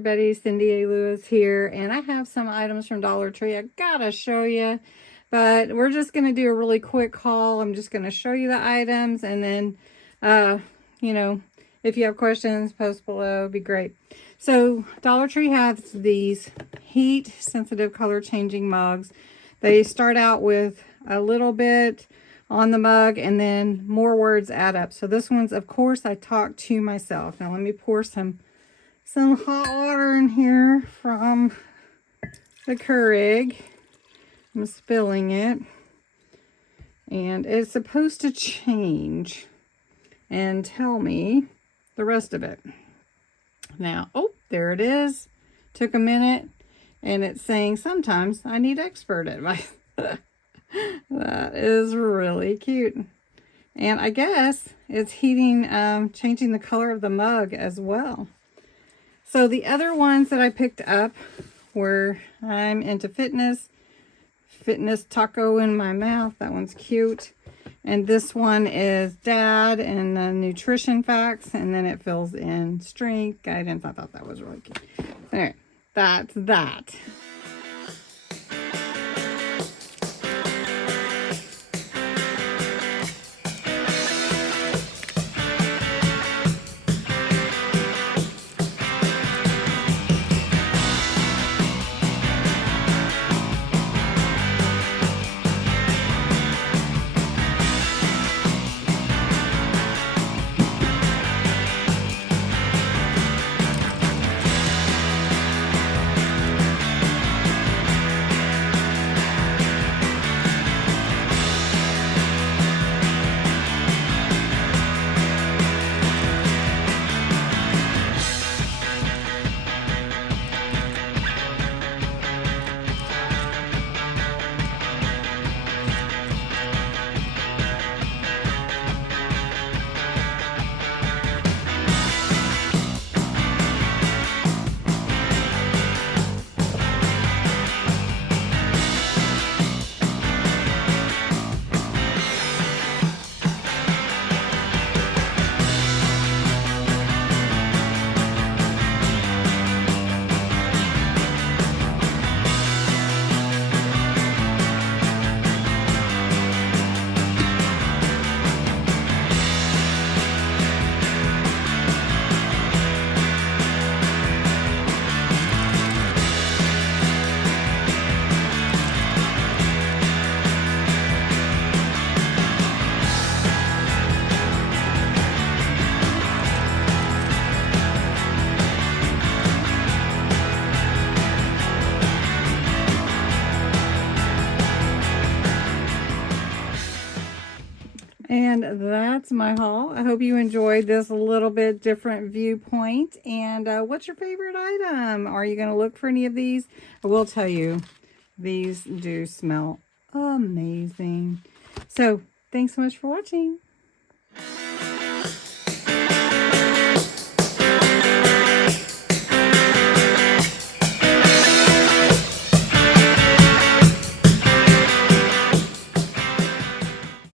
everybody, Cindy A. Lewis here, and I have some items from Dollar Tree I gotta show you, but we're just gonna do a really quick haul. I'm just gonna show you the items, and then, you know, if you have questions, post below, it'd be great. So Dollar Tree has these heat-sensitive color-changing mugs. They start out with a little bit on the mug, and then more words add up. So this one's, of course, I talk to myself. Now let me pour some hot water in here from the Keurig. I'm spilling it. And it's supposed to change and tell me the rest of it. Now, oh, there it is. Took a minute, and it's saying sometimes I need expert advice. That is really cute. And I guess it's heating, changing the color of the mug as well. So the other ones that I picked up were, I'm into fitness taco in my mouth. That one's cute. And this one is dad and nutrition facts. And then it fills in strength guidance. I thought that was really cute. Anyway, that's that. And that's my haul. I hope you enjoyed this little bit different viewpoint. And what's your favorite item? Are you going to look for any of these? I will tell you, these do smell amazing. So thanks so much for watching.